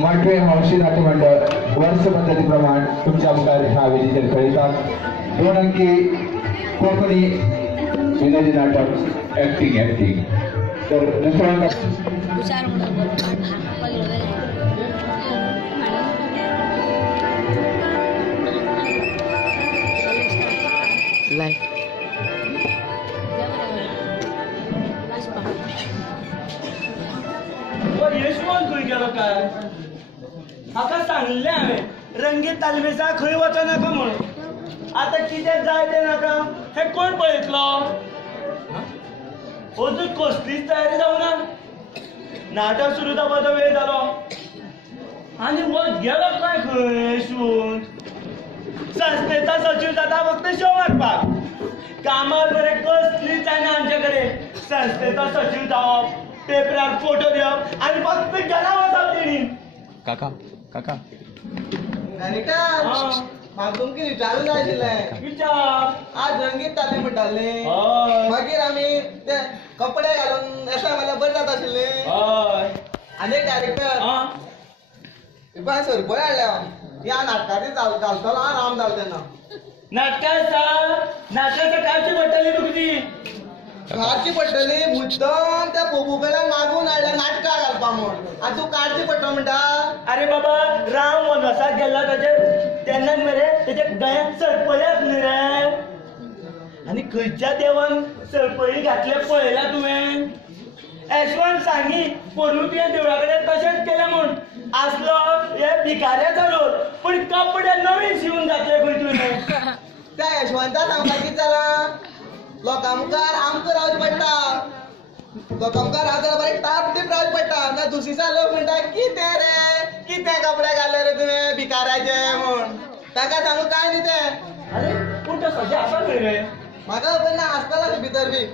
माटवे हौशी नाट्य मंडळ वर्ष पद्धतीप्रमाणे तुमच्या मुखार ह्या वेदीचेर खेळतात 2 अंकी कोंकणी विनोदी नाटक ऍक्टिंग तर दुसरा यशवंत खंय गेलो काय म्हाका सांगले हांवें रंगीत तालमेचा खंय वचो नाका म्हणून आता कितें जाय तें नाका हे कोण पळयतलो अजून कसलीच तयारी जावना नाटक सुरू जावपाचो वेळ जालो आनी वच गेलो काय खंय यशवंत संस्थेचा सचिव जाता फक्त शो मारपाक कामार बरें कसलीच जायना आमचे कडेन संस्थेचा सचिव जावप पेपरार फोटो दिवप आणि फक्त घरा वचप तेणी काका म्हाका तुमकां विचारूंक जाय आशिल्लें विचार आज रंगीत तालीम म्हणटाली मागीर आमी ते कपडे घालून येता जाल्यार बरें जाता आशिल्लें आनी एक डायरेक्टर बाय सरपळी हाडल्या ह्या नाटकाची घालतलो हांव राम जालो तेन्ना नाटकां काडची पडटली तुका ती काडची पडटली मुद्दम त्या पोपू कडल्यान मागून हाडल्या नाटकां घालपा म्हूण आनी तूं काडची पडटा म्हणटा अरे बाबा राम वनवासाक गेल्ला तेन्ना मरे तेजे गळ्यांत सरपळी आसली रे आनी खंयच्या देवान सरपळी घातले पळयला तुवें यशवंत सांगी पोरू तुवें देवळा कडेन तशेंच केलें म्हूण आसलो हे भिकाऱ्या जालोर पूण कपडे नवीन शिवून घातले खंय तुवें त्या यशवंता सांगपाक कितें जालां लोकां मुखार आमकां रावचें पडटा लोकां मुखार रावता बरें टाप टीप रावचें पडटा ना दुसरे दिसा लोक म्हणटा कितें रे कितें कपडे घाले रे तुवें भिकाऱ्याचे म्हूण ताका सांगू काय न्ही तें अरे पूण तो सद्या आसा खंय रे म्हाका खबर ना आसतलो भितर बी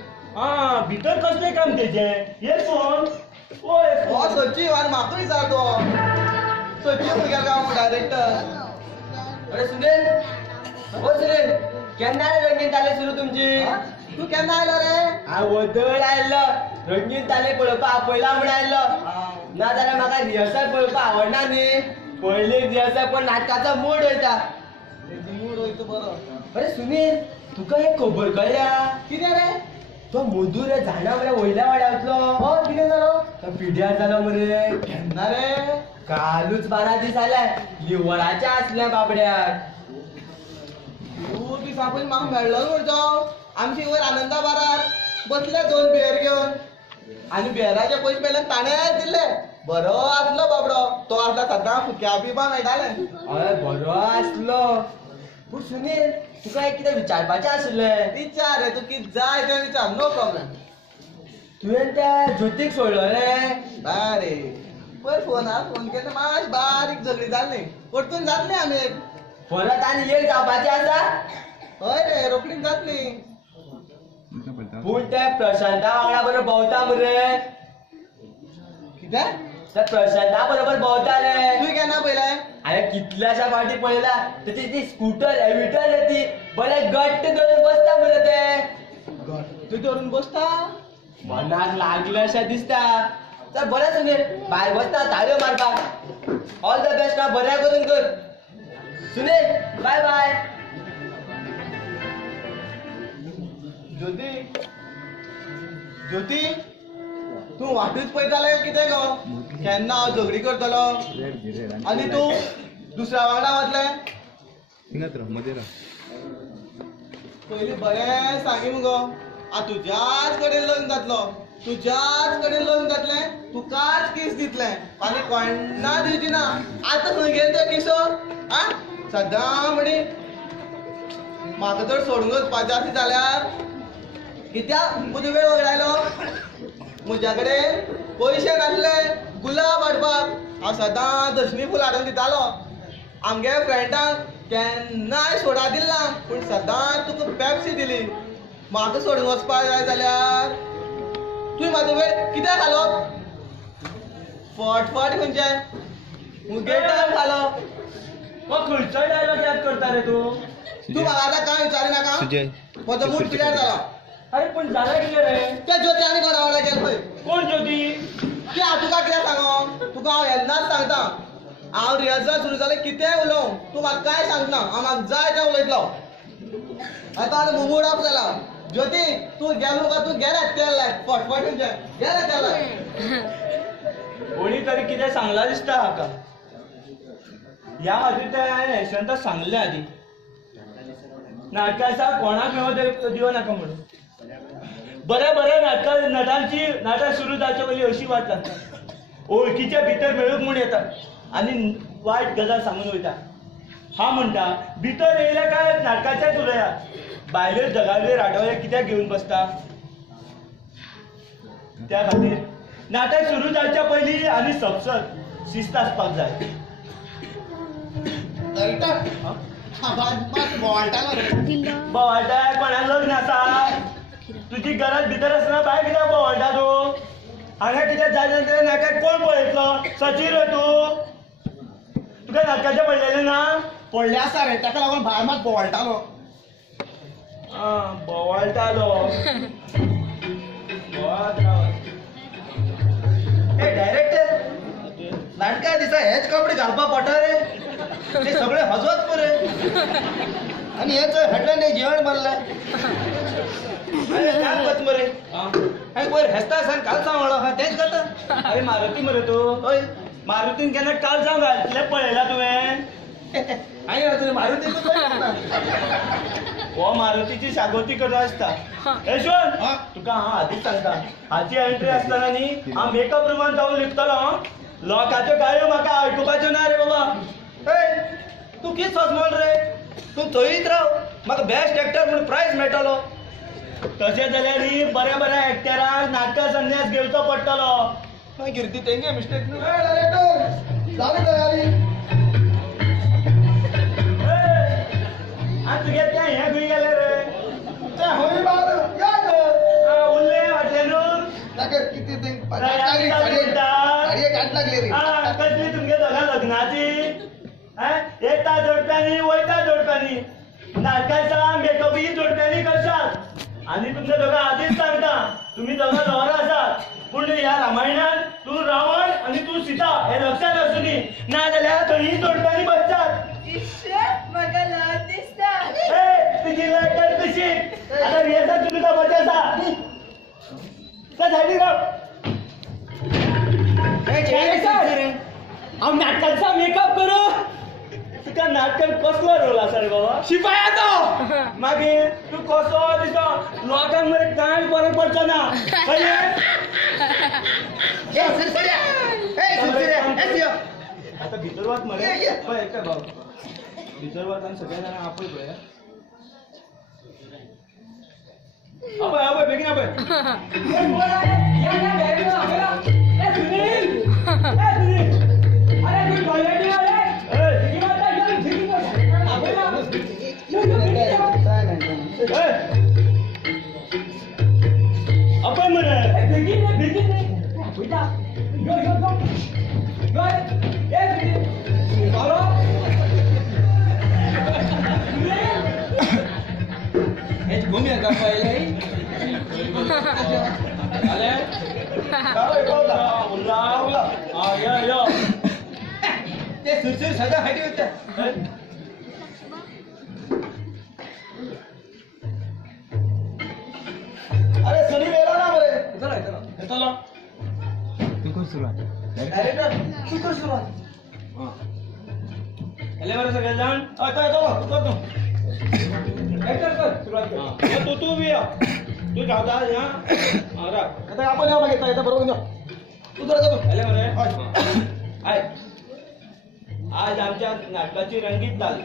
भितर कसलें काम तेजें यशवंत हो सचिव आनी म्हाका विचार तो सचिव म्हूण गेलो हांव डायरेक्टर अरे सुनील ओ सुनील केन्ना रंगीत तालीम सुरू तुमची तूं केन्ना आयलो रे हांव वदळ आयल्लो रंगीत तालीम पळोवपाक आपयला म्हूण आयल्लो ना जाल्यार म्हाका रिहर्सल पळोवपाक आवडना न्ही पयली रिहर्सल पण नाटकाचो मूड वयता मूड वयता बरो अरे सुनील तुका एक खबर कळ्ळ्या कितें रे तो मधू रे झाडा मरे वयल्या वाड्यांतलो कितें जालो तो पिड्यार जालो मरे केन्ना रे कालूच 12 दीस जाले लिवराचे आसले बाबड्याक तूं दिसा पयलीं म्हाका मेळ्ळो म्हणचो आमची वयर आनंदा बारार बसले 2 बियर घेवन आनी बियराचे पयशे पयले ताणें दिले बरो आसलो बाबडो तो आसला सदां फुक्या बिबा मेळटाले हय बरो आसलो पूण सुनील तुका एक कितें विचारपाचें आशिल्लें विचार रे तूं कितें जाय तें विचार नो प्रॉब्लेम तुवें त्या ज्योतीक सोडलो रे अरे पयर फोन केन्ना मातशी बारीक झगडी जाल्ली परतून जातली आमी परत आनी एक जावपाचें आसा हय रे रोखडीच जातली पूण ते प्रशांता वांगडा बरोबर भोंवता मरे कितें त्या प्रशांता बरोबर भोंवता रे तुवें केन्ना पयलें हांवें कितल्याशा फावटी पळयला तेची ती स्कूटर एविटर रे ती बरें घट्ट धरून बसता मरे ते घट्ट धरून बसता मनाक लागलें अशें दिसता तर बरें सुनील भायर बसता ताळयो मारपाक ऑल द बेस्ट ना बरें करून कर सुनील बाय बाय ज्योती ज्योती तूं वाटूच पळयताले कितें गो केन्ना हांव झगडी करतलो आनी तूं दुसऱ्या वांगडा वतलें पयलीं बरें सांगी मुगो तुज्याच कडेन लग्न जातलो तुज्याच कडेन लग्न जातलें तुकाच केस दितलें आनी कोणा दिवची ना आतां खंय गेले ते केसो सदां म्हणी म्हाका जर सोडून वचपाचें आसलें जाल्यार कित्याक तुजो वेळ वगडायलो म्हज्या कडेन पयशे नासले गुलाब हाडपाक हांव सदां दशणी फूल हाडून दितालो आमगे फ्रेंडांक केन्नाय सोडा दिलना पूण सदां तुका पेप्सी दिली म्हाका सोडून वचपाक जाय जाल्यार तुवें म्हाजो वेळ कित्याक घालप फटफट खंयचे मुगे टायम घालप खंयचोय डायलॉग याद करता रे तूं म्हाका आतां कांय विचारिनाका म्हजो मूड क्लियर जाला अरे पण जालें कितें रे त्या ज्योती आनी कोणा वांगडा गेलो पळय कोण ज्योती की हांव तुका कितें सांगो तुका हांव येन्नाच सांगता हांव रिहर्सल सुरू जालें कितेंय उलोवं तूं म्हाका काय सांगना हांव म्हाका जाय तें उलयतलो आतां मूड ऑफ जाला ज्योती तू गेलो का तू गेला त्याला फटफट गेला त्याला कोणी तरी कितें सांगला दिसता हाका ह्या खातीर ते हांवें यशवंताक सांगलें आदी नाटकाचा कोणाक मेळो दिवं नाका म्हणून बऱ्या बऱ्या नटांची नाटक सुरू जावचे पयलीं अशी वाट लागता वळखीच्या भितर मेळूंक म्हूण येता आनी वायट गजाल सांगून वयता हांव म्हणटा भितर येयल्या काय नाटकाचेच उलया भायल्यो जगावल्यो राटवले कित्याक घेवन बसता त्या खातीर नाटक सुरू जावच्या पयलीं आनी सबसत शिस्त आसपाक जाय बोवाळटा कोणाक लग्न आसा तुजी गरज भितर आसतना भायर कित्याक बोवाळटा तूं हांगा कितें जालें तें नाटक कोण पळयतलो सचीन रे तूं तुका नाटकाचें पळयलेलें ना पडले आसा रे ताका लागून भायर मात बोवाळटालो बोवाळटालो डायरेक्टर नाटका दिसा हेच कपडे घालपा पडटा रे ते सगळे हजवत परे आणि हेच हटलं नाही जेवण बनलं काय करत मरे पयर हेस्ता सान काल सांगलो हा तेच करता अरे मारुती मरे तू होय मारुतीन केन्ना काल जावं घातलें पळयला तुवें आणि अजून मारुती हो मारुतीची शागोती करता आसता यशवंत तुका हांव आदींच सांगता हाची एंट्री आसतना न्ही हांव मेकअप रुमान जावन लिपतलो लोकांच्यो गायो म्हाका आयकुपाच्यो ना रे बाबा तू कित सोचमोल रे तू थंयच राव म्हाका बेस्ट एक्टर म्हणून प्रायज मेळटलो तशें जाल्यार न्ही बऱ्या बऱ्या एक्टरांक नाटका संन्यास घेवचो पडटलो मागीर ती तेंगे मिस्टेक जाली तयारी आनी तुगे तें हें खंय गेलें रे ते होई बार या उरलें हॉटेलून ताका किती ते गाडी काट लागले रे कसली तुमगे दोगां लग्नाची येता जोडप्यांनी वयता जोडप्यांनी नाटकाचा मेकअपी जोडप्यांनी करशात आनी तुमच्या दोगां आदींच सांगता तुमी दोगां ल्हवरां आसात पूण ह्या रामायणान तूं रावण आनी तूं सीता हे लक्षात आसूं दी नाजाल्यार थंयी जोडप्यांनी बसतात म्हाका ल्हान दिसता तुजी लायटर कशी आतां रिहर्सल सुरू जावपाचें आसा त्या सायडीक राव हांव नाटकाचा मेकअप करू तुका नाटकान कसलो रोल आसा रे बाबा शिपायाचो मागीर तूं कसो दिसो लोकांक मरे कांय फरक पडचो ना आता भितर वाच मरे पळय काय भाव भितर वाच आनी सगळ्या जाणां आपय पळय आपय आपय बेगीन आपय आपण मरे बेगीन बेगीन बेटा यो यो यो ए बेगीन चलो हे घुमिया का पहिले आले काय बोलला उल्ला आ या ते सुरसुर सदा हटी होता अरे सुनील येला ना मरे चला चला तू कर सुरुवात डायरेक्टर तू कर सुरुवात आले बरं सगळे जण आता येतो तू कर तू एक्टर कर सुरुवात कर तू भी या तू जाता या अरे आता आपण या मागे येता बरोबर जा तू जरा जा आले बरं हाय आज आमच्या नाटकाची रंगीत ताल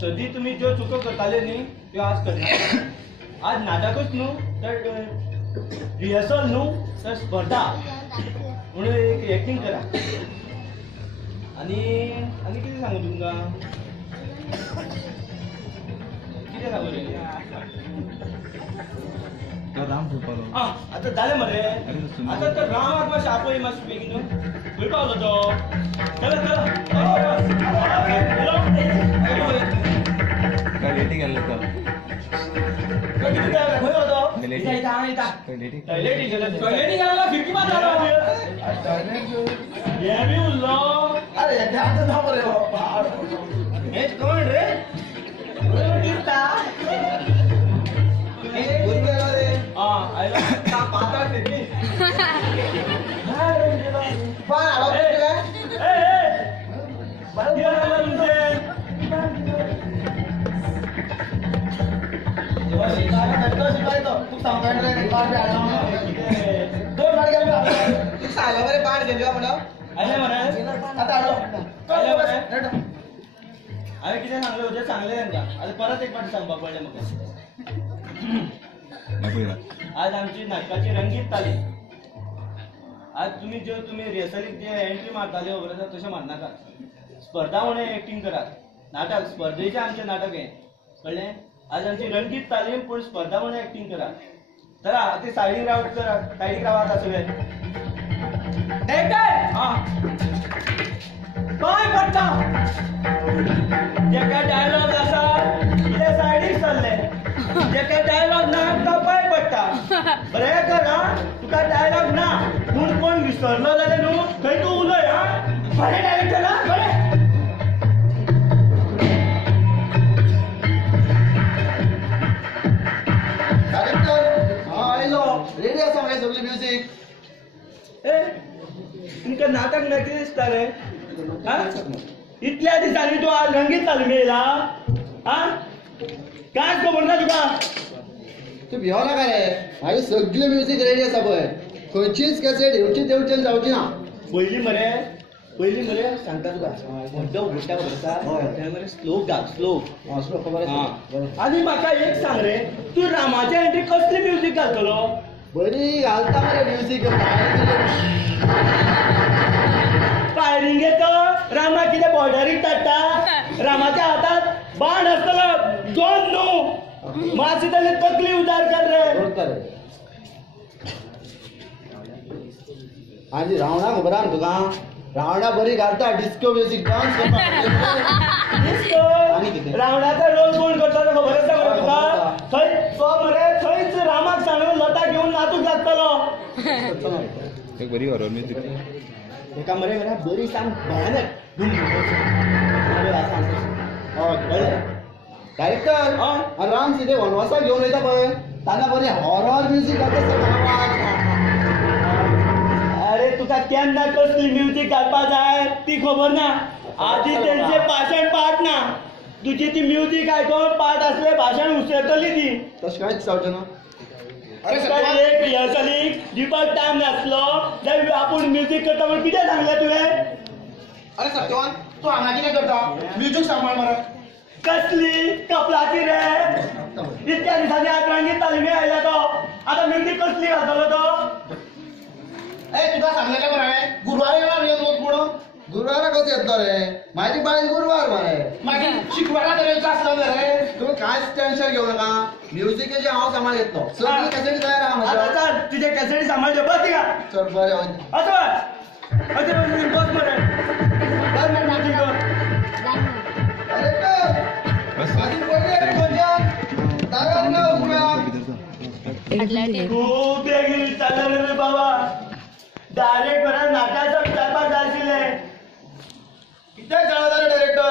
सदी तुम्ही ज्यो चुको करताले न्ही त्यो आज करना आज नाटकच न्हू तर रिहर्सल न्हू तर स्पर्धा म्हणून एक एक्टिंग करा आणि आणि किती सांगू तुमकां किती सांगू रे राम फुटपालो आता झालं मरे आता तर रामाक मातशें आपय मातशें बेगीन खंय पावलो तो चला चला लेटी गेलो तो अरे आयडियाचं नाव रे हे कोण रे दिसता पातळ शेती पाठ घेतली म्हणा अरे किती सांगले होते चांगले त्यांका आता परत एक पाठ सांगपा पडले मग आज आमची नाटकाची रंगीत तालीम आज तुम्ही रिहर्सलीक जे एंट्री मारताले वगैरे तसे मारनाका स्पर्धा म्हणून ऍक्टिंग करात नाटक स्पर्धेचे आमचे नाटक आहे कळले आज आमची रंगीत तालीम पण स्पर्धा म्हणून ऍक्टिंग करा चला ते सायडीक रावा आता सगळे काय पडता जे काय डायलॉग असा ते सायडीक चालले जे काय डायलॉग ना तो पाय पडता बरे करा तुका डायलॉग ना पूण कोण विसरलो जाल्यार न्हू थंय तू उलय हा बरे डायरेक्टर ना बरे रेडी आसा मागीर सगळी म्युझिक तुमका नाटक नक्की दिसता रे इतल्या दिसांनी तू आज रंगीत तालीम येयला कांयच खबर ना तुका तू भियो नाका रे मागीर सगळी म्युझिक रेडी आसा पळय खंयचीच कॅसेट येवची तेवची जावची ना पहिली मरे सांगता तुका व्हडलो उगडटा मरे स्लोक घाल स्लोक खबर आनी म्हाका एक सांग रे तू रामाच्या एंट्री कसली म्युझिक घालतलो बरी घालता मरे म्युझिक फायरिंगेचो रामा कितें बॉर्डरीक धाडटा रामाच्या हातात बाण आसतलो दोन न्हू मातशी जाल्यार तकली उदार कर रे आनी रावणा खबर आहा तुका रावणा बरी घालता डिस्को म्युझिक डान्स रावणाचा रोल कोण करता तो खबर आसा मरे तुका थंय तो मरे थंयच रामाक सांगून लता घेऊन नाचूक लागतलो एक बरी हॉरर म्युझिक एका मरे बरी सांग भयानक डायरेक्टर राम सीधे वनवासा घेऊन येता पळय ताना बरी हॉरर म्युझिक घालता अरे तुका केन्ना कसली म्युझिक घालपा जाय ती खबर ना आधी त्यांचे भाषण पाठ ना तुझी ती म्युझिक आयकून पाठ असले भाषण उसळतली ती तशें कांयच जावचें ना एक रिहर्सलीक दिवपाक टायम नासलो जाल्यार आपूण म्युझिक करता म्हण कितें सांगलें तुवें अरे सत्यवान तू हांगा कितें करता म्युझिक सांबाळ मरे कसली कपलाची रे इतक्या दिसांनी आज रंगीत तालिमी आयला तो आता म्युझिक कसली घालतलो तो तुका सांगलेलें मरे गुरुवार येणार रे रोज म्हणून गुरुवारा कसं येतलो रे माझी बायल गुरुवार मरे मागीर शिकवायला तर येवचं आसलो रे तुम्ही कांयच टेन्शन घेऊ नका म्युझिकाची हांव सांबाळ घेतलो सगळी कॅसेटी तयार आहा आता म्हज्यो चल तुझे कॅसेटी सांभाळचे बस तिका चल बरें असं बस मरे बस मरे म्युझिक खूप बेगीन चाललं रे बाबा डायरेक्ट बरं नाट्याचा विचारपाक जाय आशिल्लें कित्याक जाणा डायरेक्टर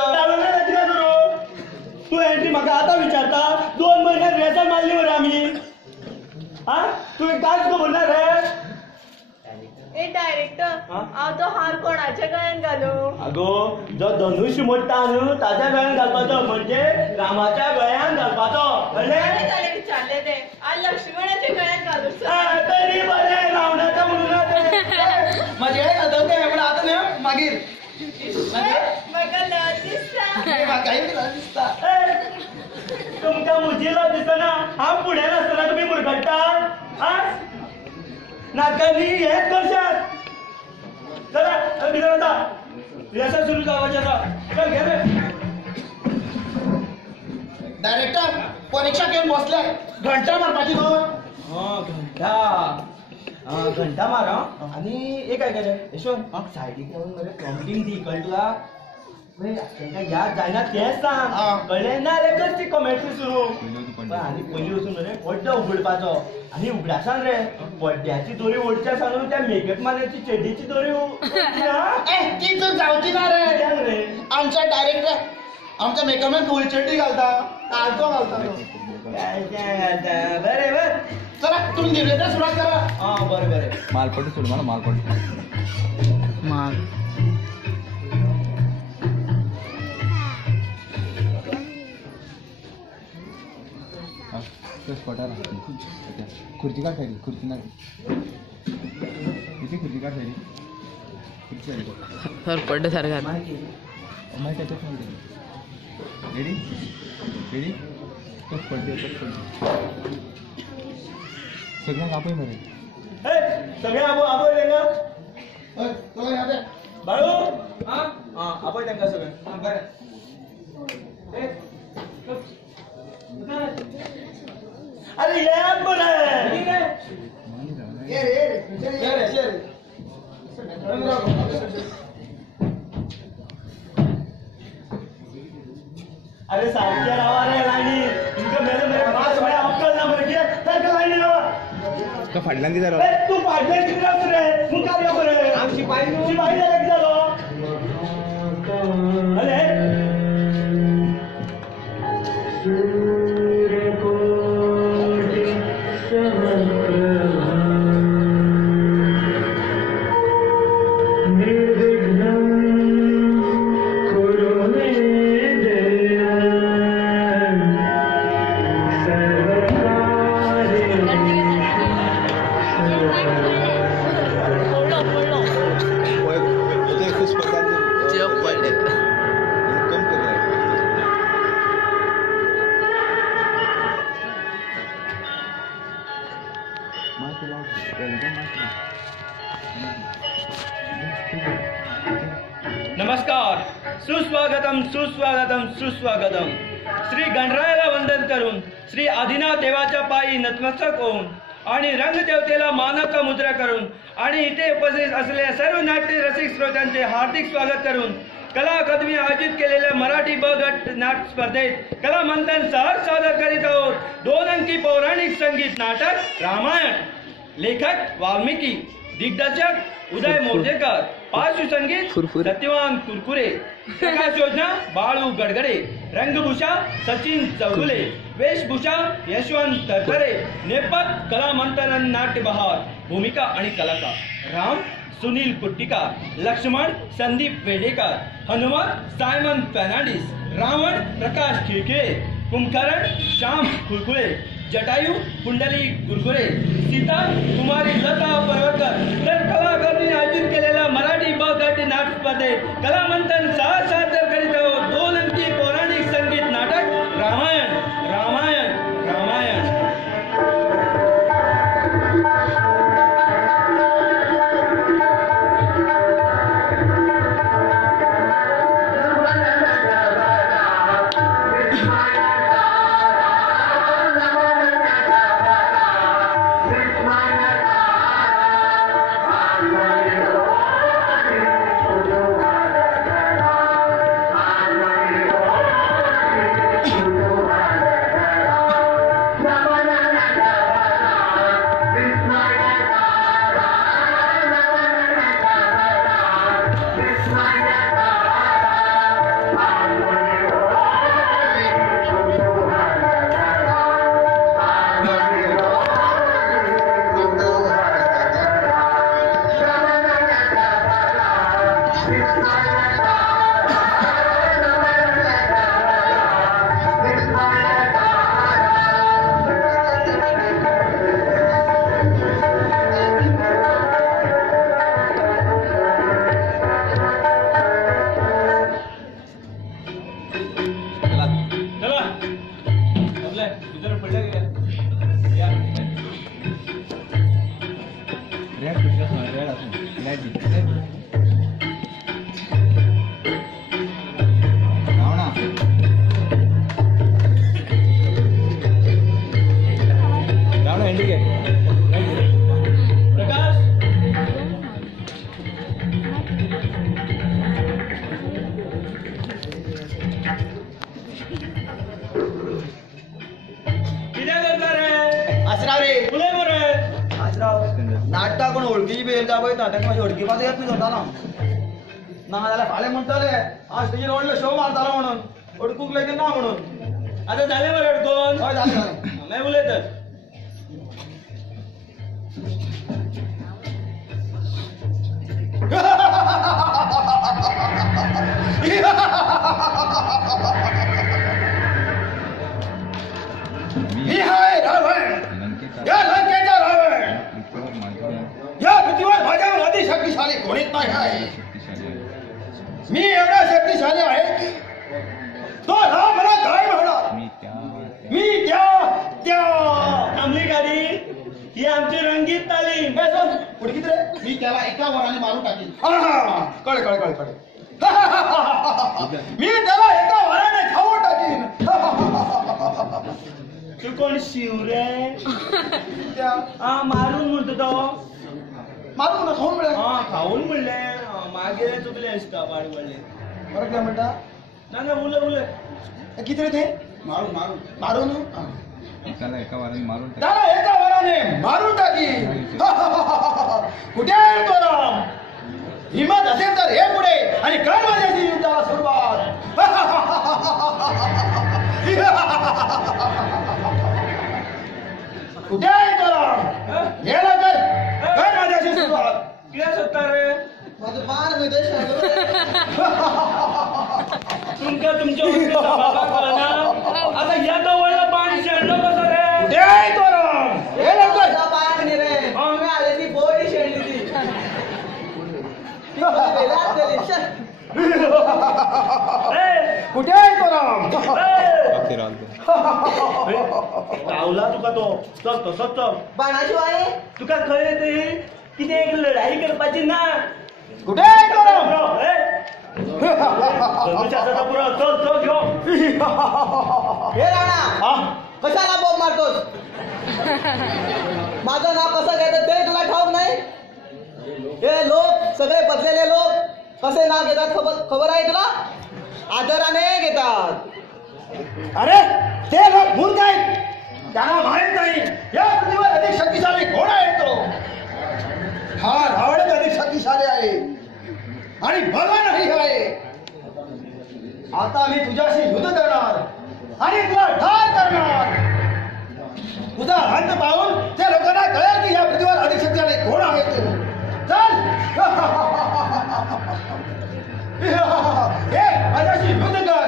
तू एंट्री म्हाका आतां विचारता 2 महिने रिहर्सल मारली मरे आमी तुवें कांयच खबर ना रे ए डायरेक्टर हांव तो हार कोणाच्या गळ्यान घालू आगो जो धनुष मोडटा न्हू ताच्या गळ्यान घालपाचो म्हणजे रामाच्या गळ्यान घालपाचो कळ्ळें ताणें विचारले ते आज लक्ष्मणाच्या गळ्यान घालू तरी बरें रावणाचा म्हणून माझे घालता ते पण आता न्हू मागीर म्हाका लज दिसता तुमकां मुजिलो दिसना हांव फुडें नासतना तुमी मुरगडटा नाटकांनी हेच करशात चला भितर वता रिहर्सल सुरू जावपाचें आसा चल घे रे डायरेक्टर परीक्षा घेऊन बसले घंटा मारपाची न्हू घंटा मार आणि एक आयकले यशवंत सायडीक येऊन मरे प्रॉम्प्टिंग दी कळ्ळें तुला तांकां याद जायना तेंच सांग कळ्ळें ना रे कसली कॉमेंट्री सुरू पण आनी पयलीं वचून मरे पड्डो उगडपाचो आनी उगडासान रे पड्ड्याची दोरी ओडच्या सांगून त्या मेकअप मारण्याची चेडीची दोरी ती तर जावची ना रे आमच्या डायरेक्टर आमच्या मेकअपमॅन फुलचड्डी घालता कालचो घालता तो. बरे बर चला तुम्ही निर्वेदा सुरुवात करा. हा बरे बरे मालपट्टी सोड मला मालपट्टी खुर्ची काढ खाली खुर्ची ना इथे खुर्ची काढ खाली सर पडलं सारखं माहिती आहे तोच म्हणते रेडी रेडी तोच पडते सगळ्या कापही मध्ये सगळे आपण त्यांना चला या द्या. बाळू हा आपण त्यांना सगळे अरे या बरं ये रे, ये रे, ये रे. अरे सारख्या रावा रे लाईनी तुमचं मेरे मेरे पाच वेळा अक्कल ना बरं घे तर का लाईनी रावा का फाडला की जरा तू पाडले किती रे तू काय बरं आमची पाहिजे झालं अरे नमस्कार सुस्वागतम सुस्वागतम सुस्वागतम. श्री गणरायाला वंदन करून श्री आदिनाथ देवाच्या पायी नतमस्तक होऊन आणि रंगदेवतेला मानक मुद्रा करून आणि इथे उपस्थित असलेल्या सर्व नाट्य रसिक श्रोत्यांचे हार्दिक स्वागत करून कला अकादमी आयोजित केलेल्या मराठी ब गट नाट्य स्पर्धेत कला मंथन सहज सादर करीत आहोत. 2 अंकी पौराणिक संगीत नाटक रामायण. लेखक वाल्मिकी. दिग्दर्शक उदय मोर्जेकर. पार्श्वसंगीत सत्यवान कुरकुरे. प्रकाश योजना बाळू गडगडे. रंगभूषा सचिन चौगुले. वेशभूषा यशवंत तरतरे. नेपथ कला मंथन नाट्य बहार. भूमिका आणि कलाकार राम सुनील कुट्टिकार. लक्ष्मण संदीप वेडेकर. हनुमान सायमन फर्नांडिस. रावण प्रकाश खिळखिळे. कुंभकर्ण श्याम खुळखुळे. जटायू पुंडली गुरगुरे. सीता कुमारी लता परवकर. तर कला अकादमीने आयोजित केलेल्या मराठी ब गट नाट्य स्पर्धेत कला मंथन सहज सादर करीत आहोत. 2 अंकी पौराणिक संगीत नाटक रामायण. रामायण रामायण. नाटका कोण ओळखीची बेल का पळयता ताका मातशी ओळखी पासून येत न्ही स्वता ना ना जाल्यार फाल्यां म्हणटले आज स्टेजीर व्हडलो शो मारतालो म्हणून अडकूंक लेगीत ना म्हणून. आता झाले मरे अडकून हय जालें जालें. मागीर उलयतात. मी हाय रावण, या लंकेचा रावण. या पृथ्वीवर माझ्यावर अधिक शक्तिशाली कोणीच नाही आहे. मी एवढा शक्तिशाली आहे की तो राम मला काय म्हणा. मी त्या थांबली गाडी. ही आमची रंगीत तालीम. पुढे किती रे. मी त्याला एका वराने मारून टाकीन. कळे कळे कळे कळे. मी त्याला एका वराने खाऊन टाकीन. तू कोण शिव रे. त्या हा मारून म्हणतो तो. मारून ना खाऊन मिळेल. हा खाऊन म्हणले. मागे चुकले असता पाड पडले. बरं काय म्हणता. ना ना उले उले. किती रे ते मारून मारून मारून त्याला एका वाराने मारून टाक. त्याला एका वराने मारून टाकी. कुठे आहे तो राम. हिम्मत असेल तर हे पुढे आणि कर माझ्याशी युद्धाला सुरुवात. कुठे आहे तो राम. ये लवकर कर माझ्याशी सुरुवात. किती सत्ता रे. माझं पान विदेश तुमका तुमच्या वस्तीचा बाबा कळना. आता या जवळला पाणी शेणलं कसं रे. कुठे आहे तो राम. ये लवकर. पायाक न्ही रे. मी आले ती बोडी शेणली ती. कुठे आहे तो राम. गावला तुका तो. चल तसंच चल. बाणाशिवाय तुका कळले ते किती एक लढाई करपाची ना. कुठे आहे तो राम. धनुष्याचा पुरा चल चल घेऊ. हे राणा कशाला बोंब मारतोस. माझं नाव कसं घ्यायचं ते तुला ठाऊक नाही. हे लोक सगळे बदलेले लोक कसे नाव घेतात खबर आहे तुला. आदराने घेतात. अरे ते लोक मूर्ख आहेत. त्यांना माहित नाही या पृथ्वीवर अधिक शक्तिशाली कोण आहे तो. हा रावणच अधिक शक्तिशाली आहे आणि बलवानही आहे. आता मी तुझ्याशी युद्ध करणार आणि तुला ठार करणार. तुझा अंत पाहून त्या लोकांना कळेल की या पृथ्वीवर अधिक शक्तिशाली कोण आहे तो. चल. हे माझ्याशी युद्ध कर.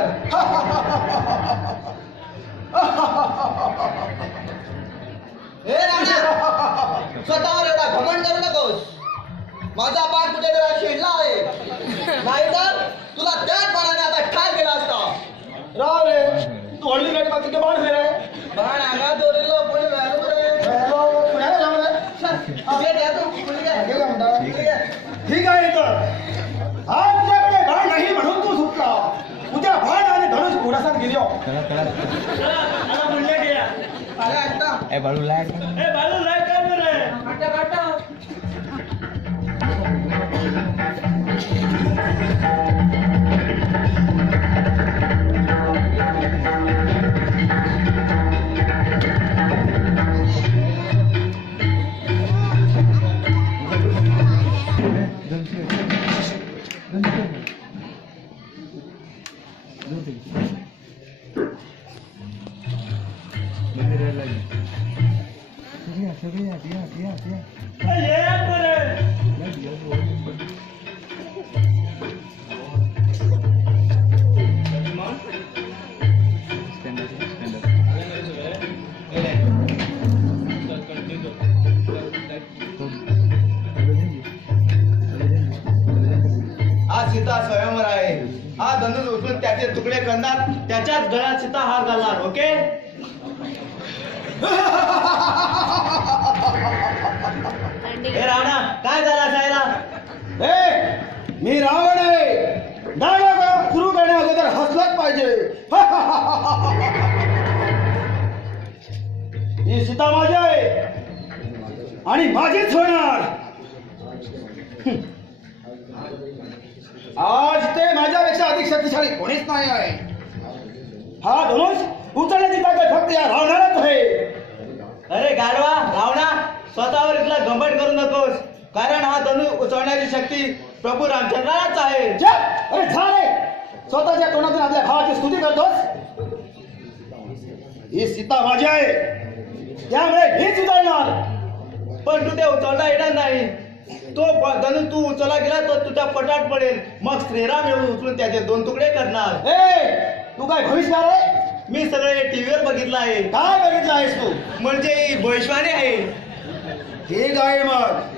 हे राणा स्वतःवर एवढा घमंड करू नकोस. माझा पाठ कुठे जरा शेणला आहे. नाहीतर तुला त्याच बाणाने आता ठार केला असता. राव रे तू हळदी गाडी बाकी के बाण फिरे. बाण अंगात दोरीलो कोणी व्यालो रे. पुण्याला जाऊ रे. आपल्या द्या तू कोणी घ्या. हे काय म्हणता. ठीक आहे तर आज तुझ्याकडे बाण नाही म्हणून तू सुटला. उद्या बाण आणि धनुष घोडासात गेली. मला म्हणले गेल्या. अरे ऐकता. ए बाळू लाग. ए बालू लाय काय रे. काटा काटा. आज सीता स्वयंवर आहे. हा धनुष उचलून त्याचे तुकडे करणार. त्याच्याच गळ्यात सीता हार घालणार. ओके. हे राणा काय झाला असायला. हे मी रावण आहे. डायलॉग सुरू करण्या अगोदर हसलंच पाहिजे. ही सीता माझी आहे आणि माझीच होणार. आज ते माझ्यापेक्षा अधिक शक्तिशाली कोणीच नाही आहे. हा धनुष उचलण्याची ताकद फक्त या रावणालाच आहे. अरे गाढवा रावणा स्वतःवर इथला घमंड करू नकोस. कारण हा धनुष उचलण्याची शक्ती प्रभू रामचंद्रालाच आहे. अरे जा रे, स्वतःच्या तोंडातून आपल्या भावाची स्तुती करतोस. ही सीता माझी आहे, त्यामुळे हीच उचलणार. पण तू ते उचलता येणार नाही. तो धनुष तू उचलला गेला तो तुझ्या पटात पडेल. मग श्रीराम येऊन उचलून त्याचे 2 तुकडे करणार. तू काय भविष्यकार आहे? मी सगळं टीव्हीवर बघितलं आहे. काय बघितलं आहेस तू? म्हणजे ही भविष्यवाणी आहे. ठीक आहे, मग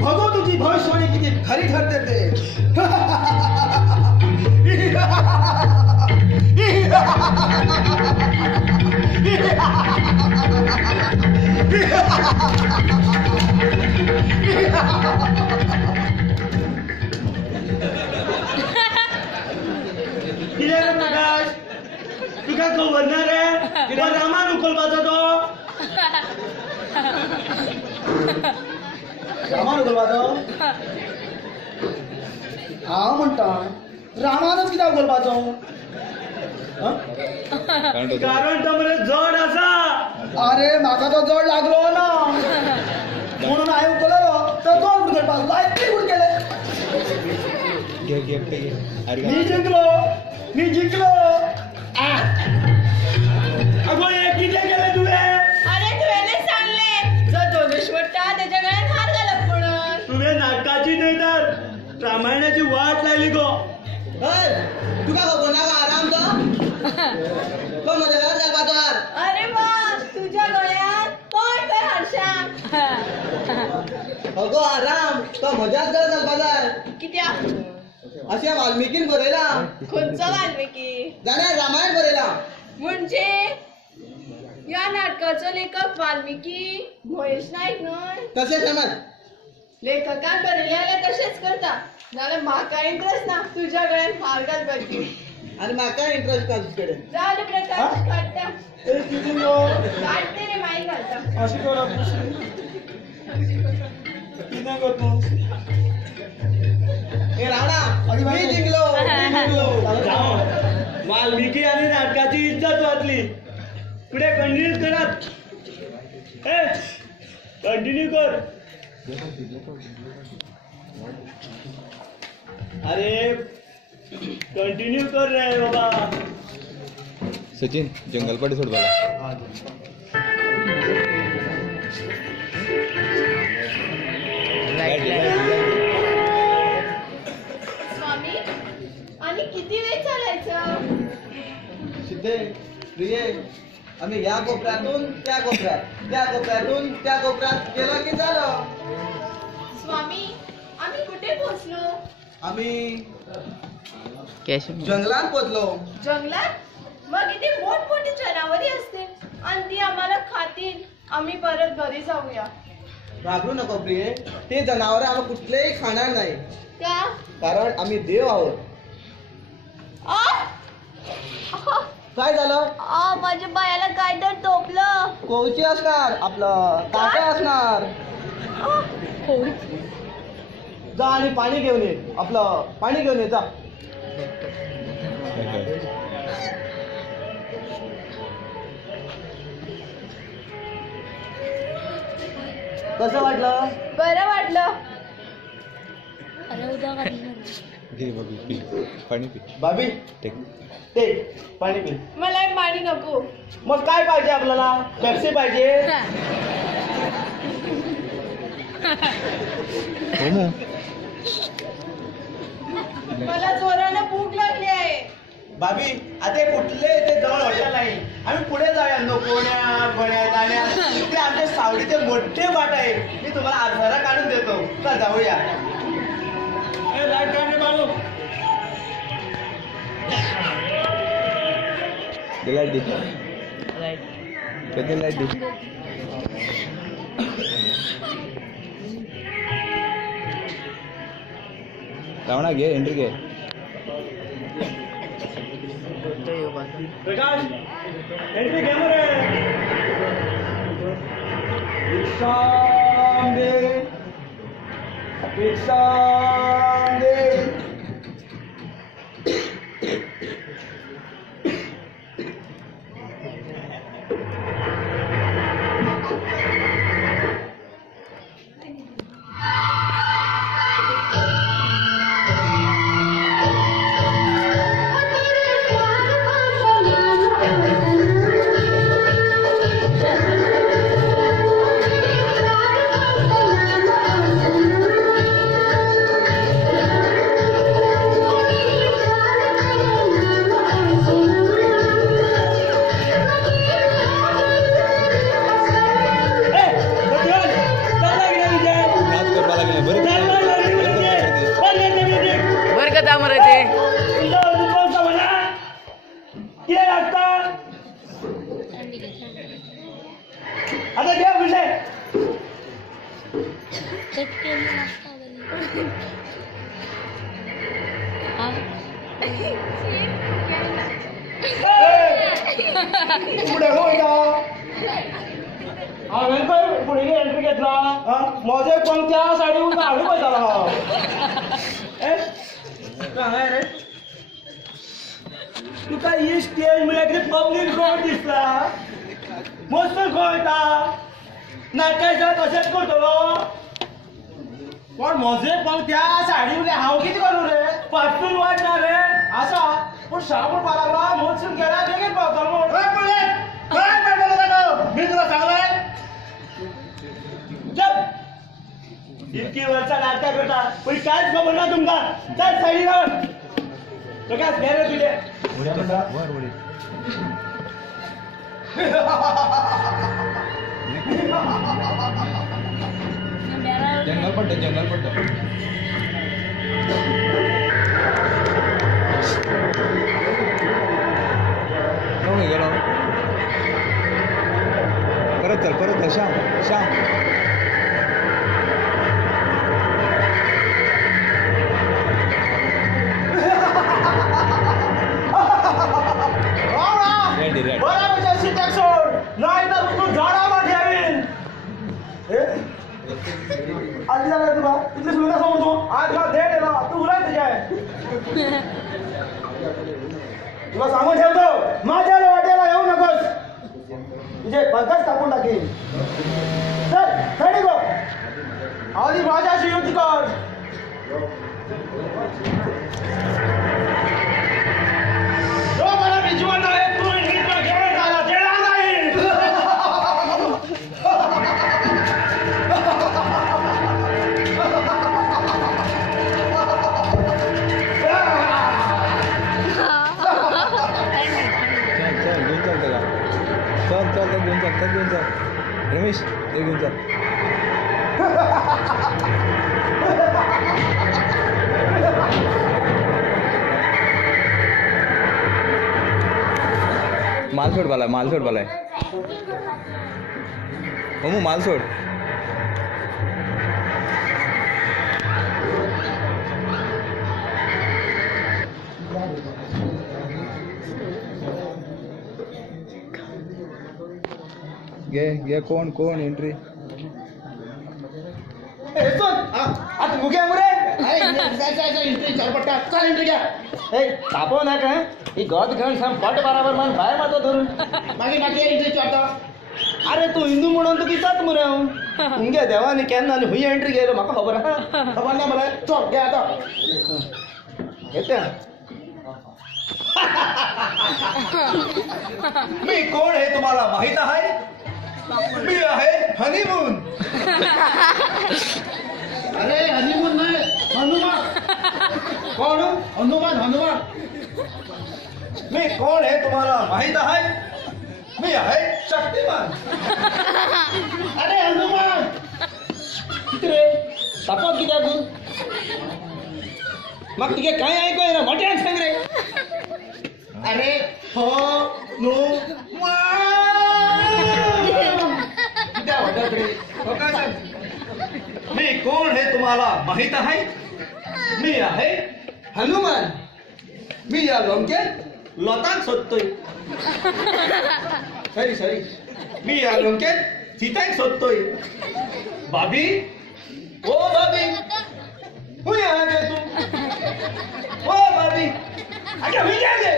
बघू तुझी भविष्यवाणी किती खरी ठरते ते. किती रे प्रकाश, तू काय खबरणार आहे? रामान उकलवाचा तो हा म्हणता रामानच किती उकलपाचो? कारण तमरे जड असा. अरे माझा तो जड लागलो ना, म्हणून आई उकललो तर तो उकलपाचो. काय उड केले? मी जिंकलो. अगो हे किती केलं तुझे? अरे तुला सांगले जर धनुष मोठा त्याच्या गळ्यात हार घालत म्हणून. तुझे नाटकाची नाही तर रामायणाची वाट लागली गो. तुका खबर ना का आराम तो माझ्या घरात घालपाचो हार. अरे वा, तुझ्या गळ्यात काय काय हारशा. अगो आराम तो म्हज्याच घरात घालपाचाय. कित्या? अशें वाल्मिकीन बरयला. खंयचो वाल्मिकी? जाल्यार रामायण बरयला. म्हणजे या नाटकाचो लेखक वाल्मिकी महेश नाईक न्हय? तशें समज. लेखकान बरयले जाल्यार तशेंच करता. नाल्यार म्हाका इंट्रस्ट ना तुझ्या गळ्यात हार घालपाची. आनी म्हाका इंट्रस्ट ना तुजे कडेन. जाले प्रकाश काडटा. काडटे रे माई घालता. अशी करप कितें करता? ए राणा, मी जिंकलो. वाल्मिकी आणि नाटकाची इज्जत वाचली. पुढे कंटिन्यू करत. कंटिन्यू कर. अरे कंटिन्यू कर रे बाबा. सचिन जंगलपाटी सोड मला. स्वामी, आणि किती वेळ चालायचं? सिद्धे, प्रिये, आम्ही या कोपऱ्यातून त्या कोपऱ्यात, त्या कोपऱ्यातून त्या कोपऱ्यात गेलो की झालं. स्वामी, आम्ही कुठे पोहोचलो? आम्ही जंगलात पोचलो. जंगलात? मग इथे मोठमोठी जनावरे असतील आणि ती आम्हाला खातील. आम्ही परत घरी जाऊया. घाबरू नको प्रिये, ते जनावर आम्ही कुठलेही खाणार नाही. का? कारण आम्ही देव आहोत. काय झालं? माझ्या पायाला काय तर टोपलं. कोवची असणार, आपलं काटा असणार. जा आणि पाणी घेऊन ये. आपलं पाणी घेऊन ये जा. कसं वाटलं? बरं वाटलं. घे बाबी पी, पाणी पी. बाबी टेक. ते पाणी पी. मला पाणी नको. मग काय पाहिजे आपल्याला? पेप्सी पाहिजे? हो ना. मला जोरानं भूक लागली आहे. बाबी आता कुठले ते जवळ हॉटेल नाही. आम्ही पुढे जाऊया. नकोण्या बण्या जाण्या ते आमच्या सावडीचे मोठे वाट आहे. मी तुम्हाला आधारा काढून देतो. तर जाऊया. लाईट काढणे बाबू. लाईट दे. कधी लाईट दे. रावणा घे, एंट्री घे. प्रकाश एंट्री घे रे. लागता मरे ते किती लागता आता घ्या विषय पुढे होय का पुढे एंट्री घेतला माझे कोणत्या साडीवर आडू पाहिजे रे तुका ही स्टेज म्हणजे पब्लिक रोड दिसला मस्त कळटा नाटकाच्या तशेंच करतलो पण म्हजे पंक्त्या साडीवले हांव कितें करूं रे फाटून वाटना रे आसा पूण श्रावण पारागला मोजून गेला बेगीन पावतलो मी तुला सांगलाय इतकी वर्षा नाटका करता पण कांयच खबर ना तुमकां चल सायडी रावन तो काय घे रे तुझे जंगल पडतं गेलो परत चल श्याम नाही तर तू झाडा मा ठेवीन आधी झालं तुला इथले सुविधा समजतो आज मला थेट येला तू उलाय तुझ्या तुला सांगून ठेवतो माझ्या वाट्याला येऊ नकोस तुझे पंकज कापून टाकीन चल साडी गो आधी माझ्याशी युद्ध कर जो मला विजवान आहे तू हिंदू घेऊन झाला देणार नाही घेऊन चल रमेश ते घेऊन चल माल सोड बालाय हो माल सोड घे कोण एंट्री आता मुगे मुरे चल एंट्री घ्या तापो ना काय ही गद घेऊन सांग पट बराबर मन बाहेर मारतो धरून मागे नाकी एंट्री चालता अरे तू हिंदू म्हणून तू कितात मुरे हिंगे देवानी केन्ना आनी हुई एंट्री गेलो म्हाका खबर ना मला चल घे आता येते मी कोण हे तुम्हाला माहित आहे मी आहे हनीमून अरे हनीमून नाही हनुमान कोण हनुमान मी कोण हे तुम्हाला माहित आहे मी आहे शक्तिमान अरे हनुमान किती रे तापत किती अजून मग तुझे काय ऐकू ना मोठ्यान सांग रे अरे हो नो मी कोण हे तुम्हाला माहित आहे मी आहे हनुमान मी या लंकेत लताक शोधतोय सॉरी मी या लंकेत सीताक शोधतोय भाभी ओ भाभी हुई आगे तू ओ भाभी अरे हुई आगे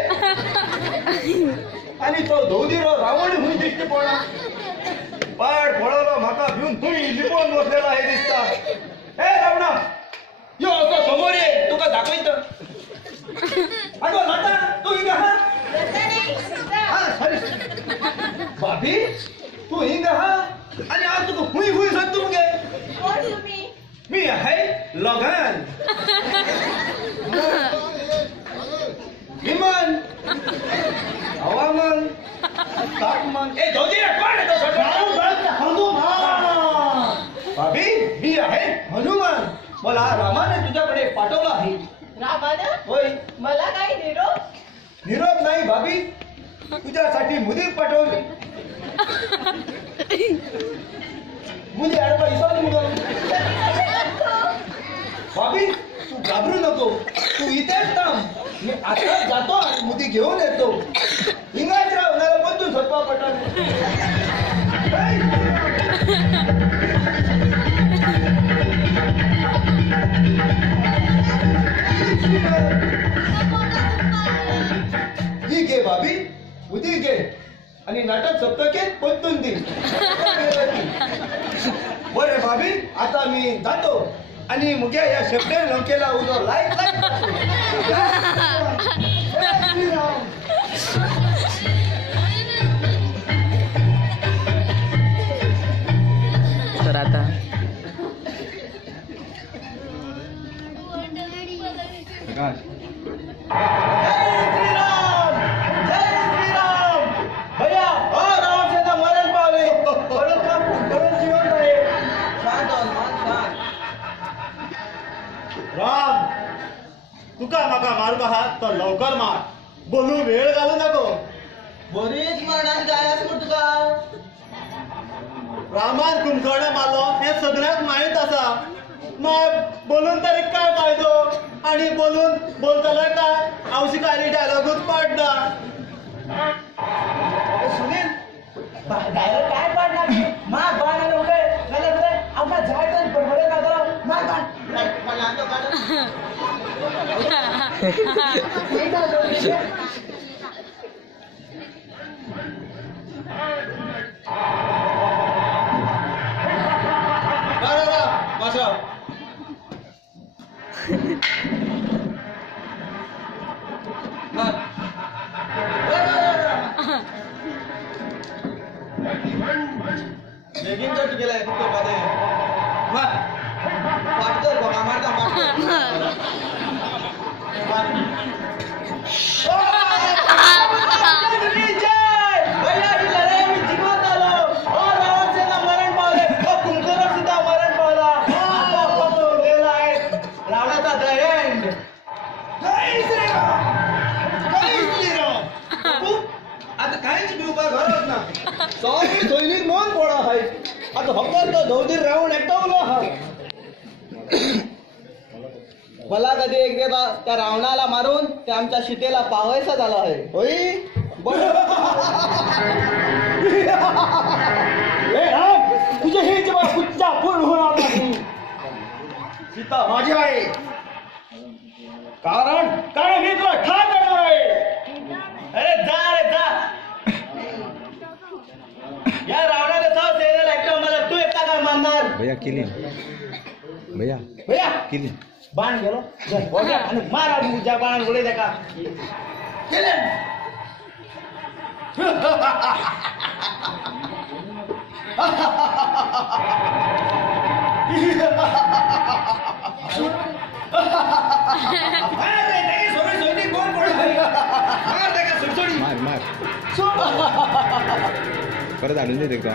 आणि तो धोदीरो रावण हुई दिसते पडा पाड पडलो म्हाका घेऊन हुई लिपोन बसलेला हे दिसता ए रावणा यो असं समोर ये तुका दाखवत अगो लता तू हिंगा हा सॉरी भाभी तू हिंगा हा आणि आज तुका हुई सत्तू मुगे मी आहे लगन विमान हवामान तापमान ए धोदीरा कोण आहे तो हनुमान भाभी मी आहे हनुमान मला रामाने तुझ्याकडे पाठवलं आहे रामानं होय मला काही निरोप निरोप नाही भाभी, तुझ्यासाठी मुदी पाठवली. मुदी अडपा इसवली मुलं. भाभी तू घाबरू नको, तू इथेच थांब. मी आता जातो आणि मुदी घेऊन येतो. इंगाजराव मला बदलून झोपा पटल. ही घे भाभी, उदी घे आणि नाटक सप्तकेत पोचून दे. बरे भाभी, आता मी जातो आणि मुगे या शेपटे लंकेला उजो लाईट तर आता राम, तुका माका मारूक आहा तर लवकर मार, बोलू वेळ घालू नको. बरीच मरणाची गाय असं म्हण तुका. रामान कुंभकर्ण मारलो हे सगळ्याक माहीत असा. मग बोलून तरी काय फायदो, आणि बोलून बोलतले काय आवशिकारी डायलॉगूच पाडना. सुनील डायलॉग काय पाडणार? मार बाण आणि उडे आपला जायचं बडबडे का मार बाण. बेगीन कर तू गेलाय फक्त पादे. पाटकर बघा मारता आता काहीच मी उभा घरात ना. सॉरी सैनिक नोंद पडा आहे. आता फक्त तो दौधीर राहून एकटा उभा हा. मला कधी एकदा त्या रावणाला मारून ते आमच्या सीतेला पावायचा झाला आहे. होई राम, तुझे हे जेव्हा कुच्चा पूर्ण होणार नाही. सीता माझी आहे, कारण मी तुला ठार करणार आहे. अरे जा रे जा. या रावणाने साव सेनेला ऐकलं मला, तू एकटा काय मानणार? भैया केली भैया भैया केली बाण गेलो आणि मारा ज्या बाण उडे द्या का केले. मार मार परत आढळून देते का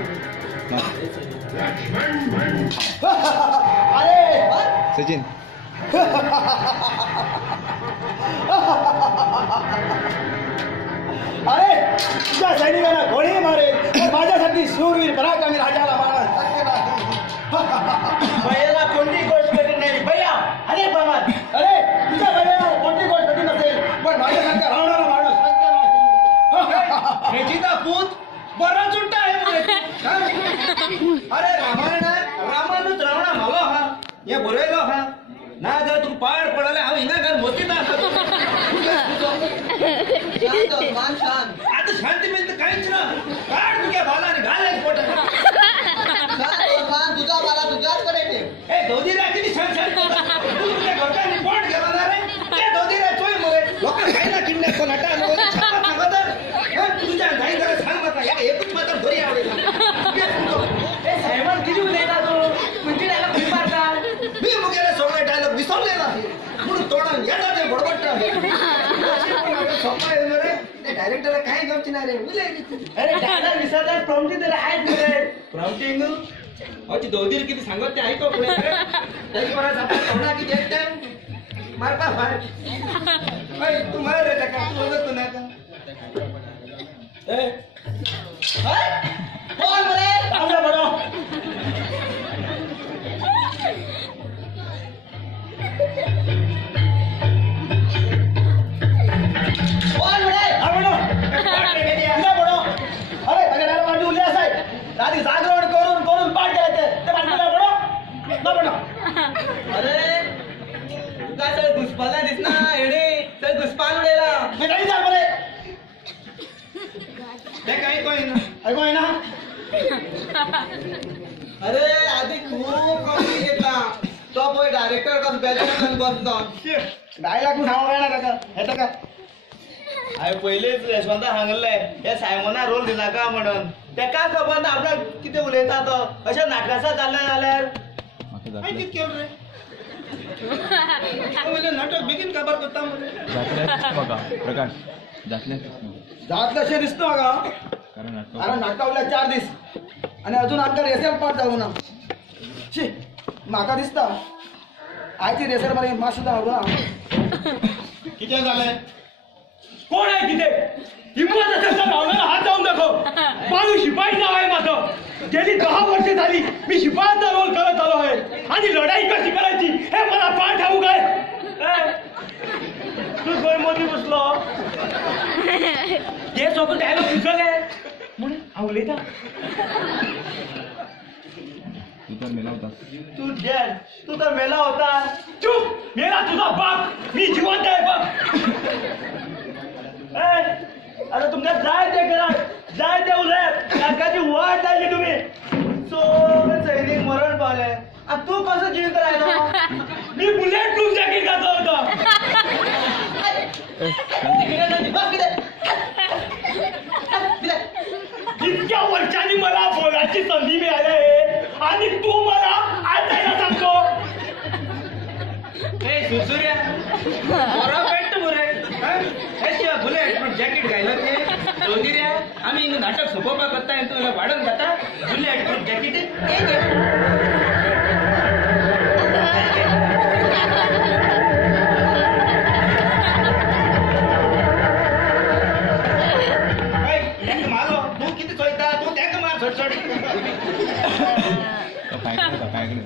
अरे सचिन अरे तुझ्या सैनिकांना गोळी मारेल, माझ्यासाठी शूरवीर पराक्रमी राजाला मारण शक्य नाही. भैयाला कोणती गोष्ट कठीण नाही. भैया अरे बाबा, अरे तुझ्या भैयाला कोणती गोष्ट कठीण नसेल, पण माझ्यासारख्या रावणाला मारणं शक्य नाही. ह्याचीचा पूत बरा चुट्टा आहे. अरे रामानूच रावणा मालो हा हे बरयलो हा ना. जर तू पाड पडले हा हिंगा घर मोती ना. शांत आता शांती मिळते काहीच ना. काढ तुझ्या बालाने घालायच पोट. तुझा मला तुझ्याचकडे ठेव. ए दोधीरा किती छान छान बोलतात. तू तुझ्या घरच्यांनी पोट घेणार रे. ते दोधीरा चोय मरे लोक खायला किडण्यात कोण हटा तुझ्या जाई जरा सांग माता या एकच मात्र घरी आवडेल. साहेबांना किती देता तू म्हणजे डायलॉग किती मारता. मी मुगेला सोडले डायलॉग विसरलेला आहे म्हणून तोडून येतात ते बडबड आहे. सोपा आहे रे ते डायरेक्टरला काय गमची नाही रे. अरे डायलॉग विसरतात प्रॉम्प्टिंग तर आहेत रे. प्रॉम्प्टिंग अची दोधीर किती सांगत ते ऐकव पुढे त्याची परत आपण तोडा किती आहेत. मारपा मार तू मार रे का तू बोलत नाही का ए बोल बरे आमला बडो बोल बरे आबडो इला बडो अरे सगळ्याला वाटी उरली असाय रात्री जागरण करून करून पाठ द्यायचे ते पाठीला बडो ना बडो अरे तू काय सर घुसपाला दिस ना एडे सर घुसपाल उडेला मी नाही जा बरे ते काही कोई ना ऐकू आहे ना अरे आधी खूप कमी घेतला तो पळय डायरेक्टर कसं बॅलन्स बसतो डायलॉग तू सांगू ना काका येतं का हाय पहिलेच यशवंता सांगलंय या सायमना रोल दिला का म्हणून तेका खबर ना आपला किती उलयता तो अशा नाटकाचा चाललं जाल्यार काय कित केलं रे म्हणजे नाटक बेगीन काबार करता म्हणजे जातले बघा प्रकाश जातले जातलं अशें दिसता म्हाका कारण कारण नाटका उरल्या 4 दीस आनी अजून आमकां रेसल पार्ट जावं ना शी म्हाका दिसता आयची रेसल मारी मात सुद्दां हाडूं ना किती झालंय कोण आहे तिथे हिम्मत असेल तर भावनाला हात जाऊन दाखव बालू शिपाई नाव आहे माझं गेली 10 वर्षे झाली मी शिपायाचा रोल करत आलो आहे आणि लढाई कशी करायची हे मला फार ठाऊक आहे तू गोयमोदी बसलो ते सोबत डायलॉग सुचले म्हणून आवले का तू तर मेला होता तू तर मेला होता चुप मेला तुझा बाप मी जिवंत आहे बघ आता तुमच्या जाय ते करा जाय ते उलट नाटकाची वाट लागली तुम्ही सोन सैनिक मरण पावले आणि तू कसं जिंकत राहिलो मी बुलेट प्रूफ जॅकेट घातलं होतं इतक्या वर्षांनी मला बोलायची संधी मिळाली आहे आणि तू मला आज जायला सांगतो ए सुसुर्या बरो पेट मुरे हे शिवा बुलेट पण जॅकेट घायला ते चौधरी आम्ही हिंग नाटक सोपवपा करता येतो मला वाढून जाता बुलेट पण जॅकेट मारो तू किती चोयता तू त्या मार छोट पायकडे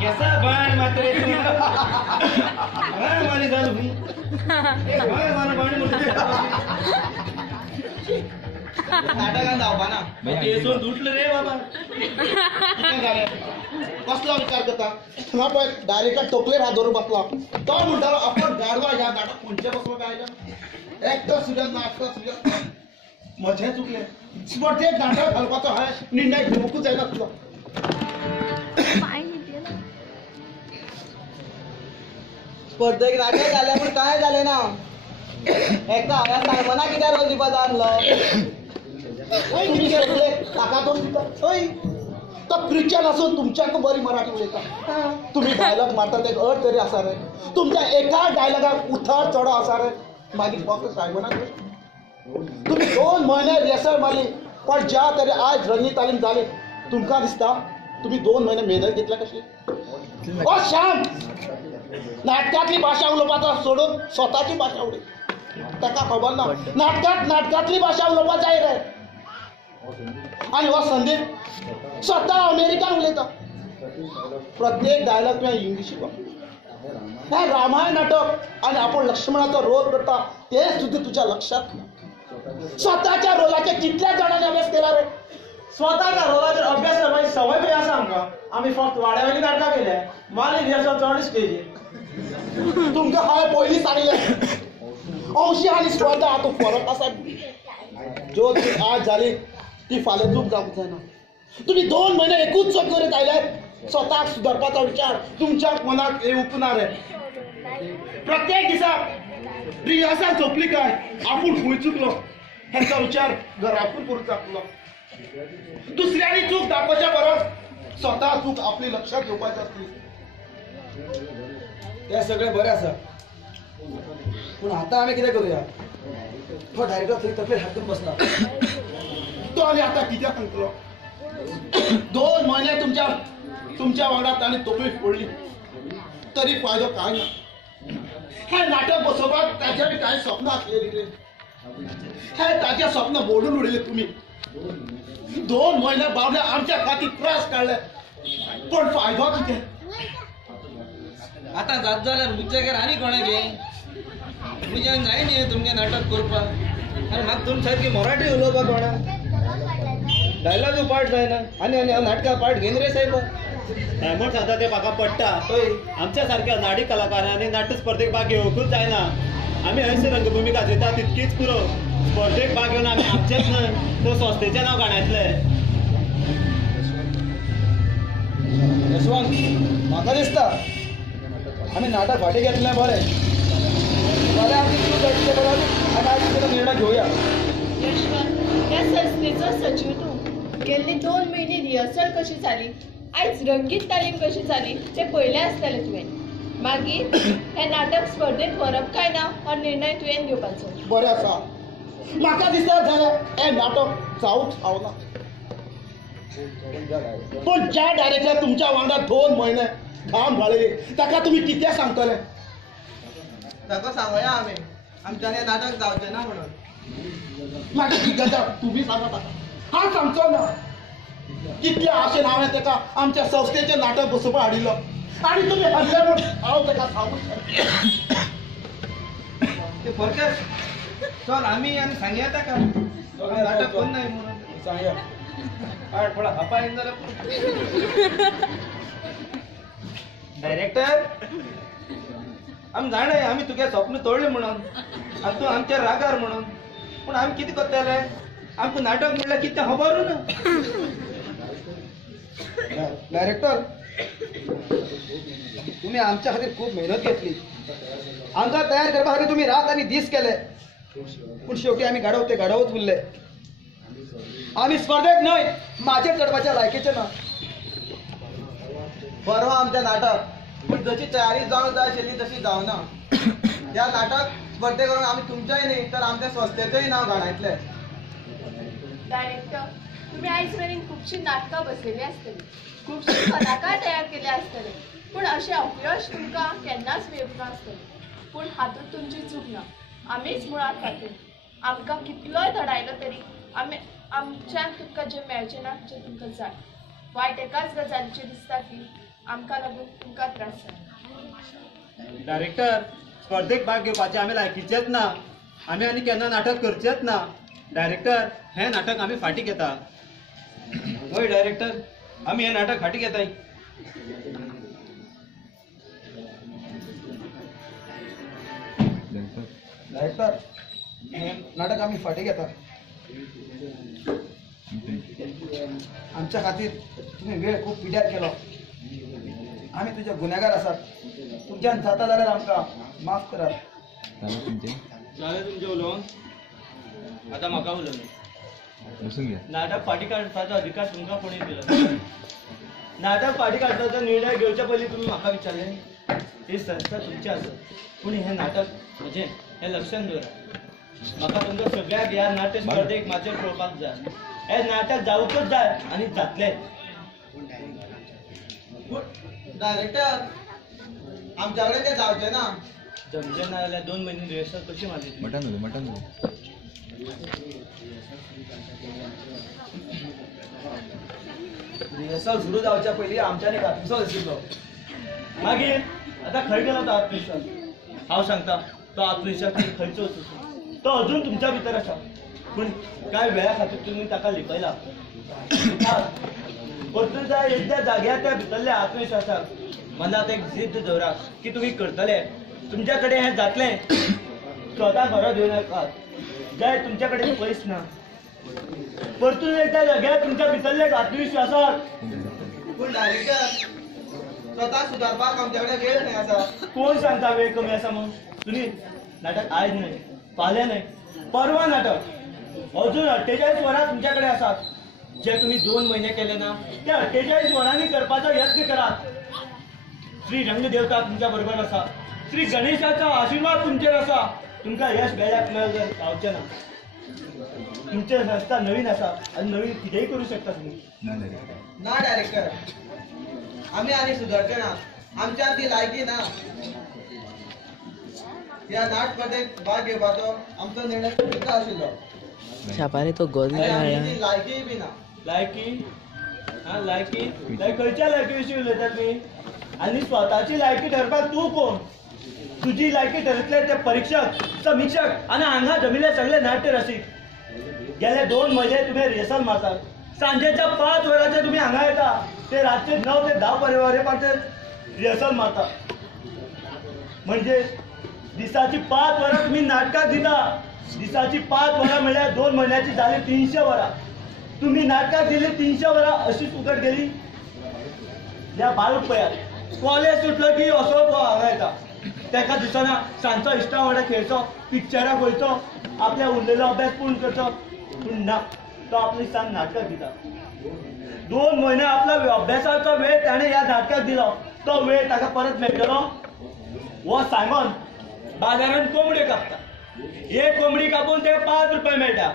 कैसा बाण मात्र बाण मारी झालं मी बाण मार बाण नाटकात जावपा ना केसून उठलं रे बाबा कितें जालें कसलो विचार करता थंगा पळय डायरेक्टर तकलेर हात धरून बसला तो म्हणटालो आपण गाडवा ह्या नाटक खंयचे बसलो काय एक्टर सुद्दां ना एक्टर सुद्दां म्हजें चुकलें स्पर्धेक नाटक घालपाचो हांवें निर्णय घेवंकूच जायनासलो स्पर्धेक नाटक जालें पूण कांय जालें ना एका हांवें सायमना कित्याक रोल दिवपाचो आसलो तुमी ताका दोन दिता हय तो क्रिश्चन असून तुमच्याक बरी मराठी उलयता तुम्ही डायलॉग मारता ते अर्थ तरी आसा रे तुमच्या एका डायलॉगाक उथार चढो आसा रे मागीर फक्त सायमना तुम्ही 2 महिने रिहर्सल मारली पण ज्या तरी आज रंगी तालीम जाली तुमकां दिसता तुम्ही 2 महिने मेहनत घेतल्या कशी ओ श्याम नाटकातली भाषा उलोवपाचो सोडून स्वताची भाषा उलय ताका खबर ना नाटकातली भाषा उलोवपाक जाय रे आणि हो संदीप स्वतः अमेरिकान उलयता प्रत्येक डायलॉग तुवें इंग्लिशीन वापरता हें रामायण नाटक आणि आपण लक्ष्मणाचो रोल करता ते सुद्दां तुज्या लक्षात ना स्वताच्या रोलाचे कितल्या जाणांनी अभ्यास केला रे स्वतःच्या रोलाचेर अभ्यास करपाची सवय बी आसा आमकां आमी फक्त वाड्यावयली नाटकां केल्या माली रिहर्सल चड स्टेजीर तुमकां हांवें पयलीं सांगलें अंशी आनी स्पर्धा हातूंत फरक आसा ज्यो चूक आज जाली ती फाल्यां चूक जावंक जायना तुम्ही 2 महिने एकूच चूक करीत आयल्यात स्वताक सुदारपाचो विचार तुमच्या मनात येवंक ना रे प्रत्येक दिसाक रिहर्सल सोंपली काय आपूण खंय चुकलो हेचा विचार घरापूर करूंक जातलो दुसऱ्यांनी चूक दाखोवच्या परस स्वता चूक आपली लक्षात घेवपाची आसली ते सगळे बरे आसा पण आता आम्ही किती करूया तो डायरेक्टर थंय तकले हातून बसला तो आम्ही आता किती सांगतो 2 महिने तुमच्या वांगडा ताणी तोकली फोडली तरी फायदो काय ना हे नाटक बसोवपाक ताच्या बी काय स्वप्न आसलेली रे हे ताच्या स्वप्न मोडून उडयले तुम्ही 2 महिने बाबल्या आमच्या खातीर त्रास काढले पण फायदो किती आता जात जाल्यार मुझे घर आनी कोणा घे मुझे जाय न्ही तुमगे नाटक करपाक आनी म्हाका तुम सारकी मराठी उलोवपाक कोणा डायलॉग पार्ट जायना आनी आनी हांव नाटका पार्ट घेवन रे साहेब डायमंड सांगता ते म्हाका पडटा आमच्या सारख्या नाडी कलाकारांनी नाट्य स्पर्धेक भाग घेवंकूच जायना आमी हयसर रंगभुमी गाजयता तितकीच पुरो स्पर्धेक भाग घेवन आमी आमचेच न्हय तो संस्थेचें नांव घाणायतले यशवंत म्हाका दिसता आमी नाटक फाटीं घेतलें बरें जाल्यार आमी तूं धाडचें बरोबर आनी आज कितें निर्णय घेवया यशवंत ह्या संस्थेचो सचिव तूं गेल्ली 2 महिने रिहर्सल कशी जाली आयज रंगीत तालीम कशी जाली ते पयलें आसतलें तुवें मागीर हें नाटक स्पर्धेंत व्हरप काय ना हो निर्णय तुवें घेवपाचो बरें आसा म्हाका दिसता जाल्यार हें नाटक जावूंक पावना पण ज्या डायरेक्टर तुमच्या वांगडा 2 महिने घाम घालयले ताका तुमी कितें सांगतले ताका सांगया आमी आमच्यान हें नाटक जावचें ना म्हणून म्हाका ती गजाल तुमी सांगा ताका हांव सांगचो ना कितल्या आशेन हांवें ताका आमच्या संस्थेचें नाटक बसोवपाक हाडिल्लो आनी तुमी हाडले म्हूण हांव ताका सांगूं ते फरकेट चल आमी आनी सांगया ताका नाटक कोण नाही म्हणून सांगया पाड थोडा हपा येईन जाल्यार डायरेक्टर आमी जाणाय आमी तुगे स्वप्न तोडले म्हणून आनी तूं आमच्या रागार म्हणून पूण आमी कितें करतले आमकां नाटक म्हणल्यार कितें खबरूच ना डायरेक्टर तुम्ही आमच्या खातीर खूब मेहनत घेतली आमकां तयार करपा खातीर तुम्ही रात आनी दीस केले पूण शेवटी आमी घडोवप ते घडोवच उरले आमी स्पर्धेक न्हय माचेर चडपाच्या लायकीचे ना परवा आमचें नाटक पूण जशी तयारी जावंक जाय आशिल्ली तशी जावना ह्या नाटक स्पर्धे करून आमी तुमचेंय न्ही तर आमच्या संस्थेचेंय नांव घाणायतले डायरेक्टर तुम्ही आयज मेरेन खुबशीं नाटकां बसयलीं आसतलीं खुबशीं कलाकार तयार केले आसतले पूण अशें अपयश तुमकां केन्नाच मेळूंक नासतलें पूण हातूंत तुमची चूक ना आमीच मुळांत खातीर आमकां कितलोय धडायलो तरी आमी आमच्यान तुमकां जें मेळचें ना जें तुमकां जाय वायट एकाच गजालीचें दिसता की आमकां लागून तुमकां त्रास जाता डायरेक्टर स्पर्धेक भाग घेवपाचे आमी लायकीचेच ना आमी आनी केन्ना नाटक करचेच ना डायरेक्टर हें नाटक आमी फाटीं घेता होय डायरेक्टर आमी हें नाटक फाटीं घेताय डायरेक्टर हें नाटक आमी फाटीं घेता आमच्या खातीर तुमी वेळ खूब पिड्यार केलो आमी तुजे गुन्हेगार आसात तुमच्यान जाता जाल्यार आमकां माफ करात जालें तुमचें उलोवन आतां म्हाका उलयलें नाटक फाटीं काडपाचो अधिकार तुमकां कोणी दिलो नाटक फाटीं काडपाचो निर्णय घेवच्या पयलीं तुमी म्हाका विचारलें ही संस्था तुमची आसत पूण हें नाटक म्हजें हें लक्षांत दवरा म्हाका तुमकां सगळ्याक ह्या नाट्य स्पर्धेक माचेर पळोवपाक जाय हें नाटक जावूंकच जाय आनी जातलें डायरेक्टर आमच्या कडेन तें जावचें ना जमचें ना जाल्यार 2 महिने रिहर्सल कशी मारली मटन रिहर्सल सुरू जावच्या पयलीं आमच्यानी एक आत्मविश्वास आशिल्लो मागीर आतां खंय गेलो तो आत्मविश्वास हांव सांगता तो आत्मविश्वास खंयचो तो अजून तुमच्या भितर आसा पूण कांय वेळा खातीर तुमी ताका लिपयला परतून त्या जाग्यार त्या भितरल्या आत्मविश्वासाक मनात एक जिद्द दवरा की तुमी करतले तुमच्या कडेन हें जातलें स्वता घरा घेवन येतात जाय तुमच्या कडेन पयस ना परतून एकदा जाग्यार तुमच्या भितरल्या आत्मविश्वासाक पूण डायरेक्टर स्वता सुदारपाक आमच्या कडेन वेळ न्ही आसा कोण सांगता वेळ कमी आसा म्हणून तुमी नाटक आयज न्हय फाल्यां न्हय परवा नाटक अजून 48 वरां तुमच्या कडेन आसात जे तुम्ही 2 महिने केले ना त्या 48 वरांनी करपाचो यत्न करात श्री रंगदेवता तुमच्या बरोबर आसा श्री गणेशाचा आशीर्वाद तुमचेर आसा. तुमकां यश मेळ्ळ्याक मेळत जावचें ना. तुमचे संस्था नवीन आसा आनी नवीन कितेंय करू शकता तुम्ही. ना डायरेक्टर, आम्ही आनी सुदरचे ना. आमच्यान ती लायकी ना. ह्या नाट स्पर्धेक भाग घेवपाचो आमचो निर्णय चुकीचो आशिल्लो. शापारी तो गोल आनी आमची ती लायकी बी ना. लायकी खंयच्या लायकी विशीं उलयता तुमी? आनी स्वताची लायकी ठरपाक तूं कोण? तुजी लायकी ठरतले ते परीक्षक, समीक्षक आनी हांगा जमिल्ले सगळे नाट्य रसीक. गेले 2 म्हयने तुम्ही रिहर्सल मारतात. सांजेच्या 5 वरांचेर तुम्ही हांगा येता. ते रातचे 9 ते 10 पर्यंत रिहर्सल मारता. म्हणजे दिसाची 5 वरां तुम्ही नाटकाक दिता. दिसाची 5 वरां म्हणल्यार 2 म्हयन्याची जाली 300 वरां. तुम्ही नाटकाक दिली 300 वरां अशीच फुकट गेली. ह्या बाळूक पळयात, कॉलेज सुटलो की असो तो हांगा येता. तेका दिसना सांजचो इश्टा वांगडा खेळचो, पिक्चराक वयचो, आपल्या उरलेलो अभ्यास पूर्ण करचो. पूण ना, तो आपली सांज नाटकाक दिता. 2 म्हयने आपला अभ्यासाचो वेळ ताणें ह्या नाटकाक दिलो. तो वेळ ताका परत मेळटलो? हो सायमन बाजारांत कोंबड्यो कापता. एक कोंबडी कापून ते 5 रुपये मेळटा.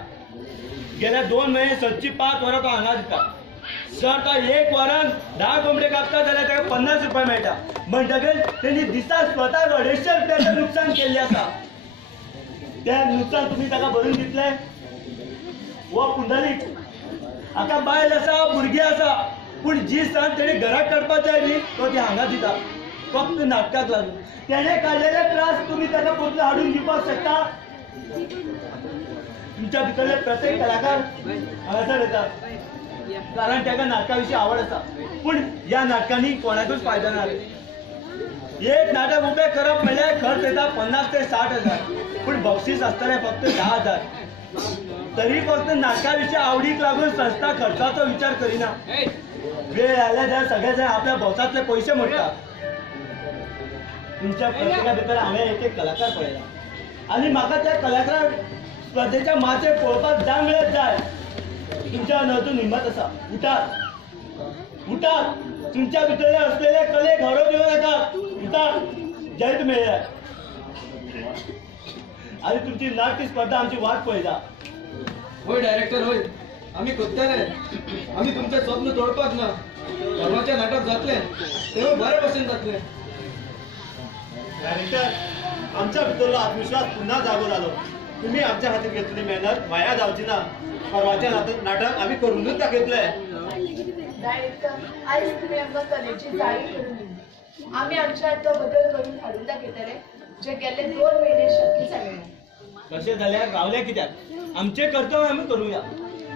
गेल्या 2 म्हयने सदची 5 वरां तो हांगा दिता. जर तो 1 वरान 10 कोंबडे कापता जाल्यार ताका 50 रुपये मेळटा. म्हणटकीर तेणी दिसाक स्वता 250 रुपयाचें नुकसान केल्लें आसा. तें नुकसान तुमी ताका भरून दितले? हो पुंडलीक, हाका बायल आसा, भुरगीं आसा, पूण जी सांज तेणी घराक काडपाक जाय न्ही तो ती हांगा दिता, फक्त नाटकाक लागून. तेणे काडलेले त्रास तुमी ताका परतून हाडून दिवपाक शकता? तुमच्या भितरले प्रत्येक कलाकार हांगासर येता कारण ताका नाटका विशीं आवड आसा. पूण ह्या नाटकांनी कोणाकूच फायदो ना. एक नाटक उबें करप म्हणल्यार खर्च येता 50 ते 60 हजार, पूण बक्षीस आसतलें फक्त 10 हजार. तरी फक्त नाटका विशीं आवडीक लागून संस्था खर्चाचो विचार करिना. वेळ आयल्या जाल्यार सगळे जाण आपल्या भोवसांतले पयशे मोडटा. तुमच्या प्रत्येका भितर हांवें एक कलाकार पळयला आनी म्हाका त्या कलाकाराक स्पर्धेच्या माचेर पळोवपाक जांगळत जाय. तुमच्या नदून हिंमत आसा, उठात उठात. तुमच्या भितरले असलेले कलेक हरोव दिवं नाकात. उठात, जैत मेळ्ळ्या. आनी तुमची नाट्य स्पर्धा आमची वाट पळयता. होय डायरेक्टर, होय आम्ही कोत्तले. आम्ही तुमचे स्वप्न तोडपाक ना. धर्माचे नाटक जातले तेव्हा बरे भशेन जातले. डायरेक्टर, आमच्या भितरलो आत्मविश्वास पुन्हा जागो जालो. तुम्ही आमच्या हातीत घेतलेली मेहनत वाया जावची ना. परवाचे नाटक आम्ही करूनच दाखयतले. डायरेक्टर, आयज तुम्ही आमकां कलेची जाळी करून दिली. आम्ही आमच्या तो बदल करून हाडून दाखयतले जे गेले 2 महिने शक्य जाले ना. तशें जाल्यार रावले कित्याक? आमचे कर्तव्य आमी करूया.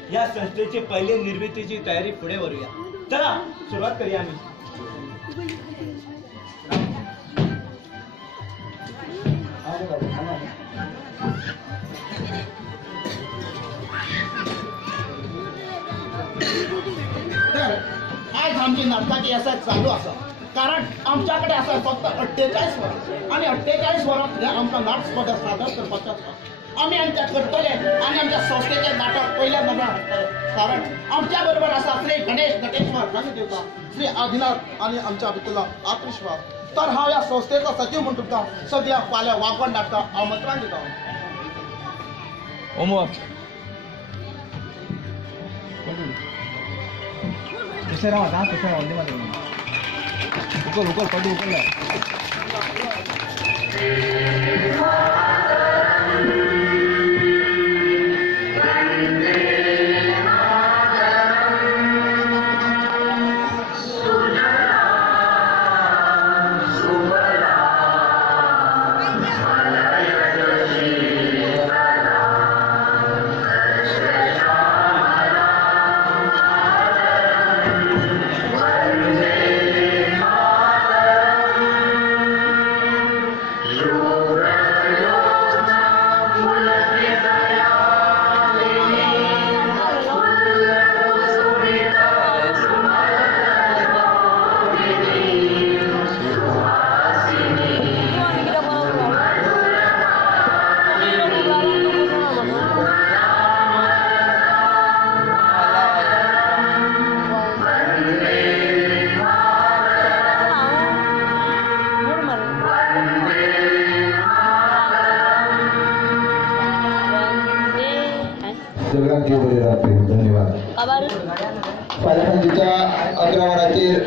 ह्या संस्थेची पयली निर्मितीची तयारी फुडें व्हरुया. चला सुरवात करूया आमी. आज आमची नाटकाची आसा चालू आसा कारण आमच्याकडे आसा फक्त 48 वरां आणि 48 वरांत आमकां नाट स्पर्धा सादर करपाचो आसा. आमी आमच्या करतले आनी आमच्या संस्थेचें नाटक पयल्या नंबरार हाडटले कारण आमच्या बरोबर आसा श्री गणेश नटेश्वर रंगदेवता, श्री आदिनाथ आनी आमच्या भितरलो आत्मविश्वास. तर हांव ह्या संस्थेचो सचिव म्हणून तुमकां सद्या फाल्यां वागवण नाटकाक आमंत्रण दिता. कशें रावता हां, कशें रावंदी मात उकल पटी उकल. Yo सगळ्यांक देव बरें रावतले. धन्यवाद. फाल्यां सांजेच्या 11 वरांचेर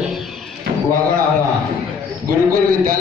वागोळा हांगा गुरुकुल विद्यालय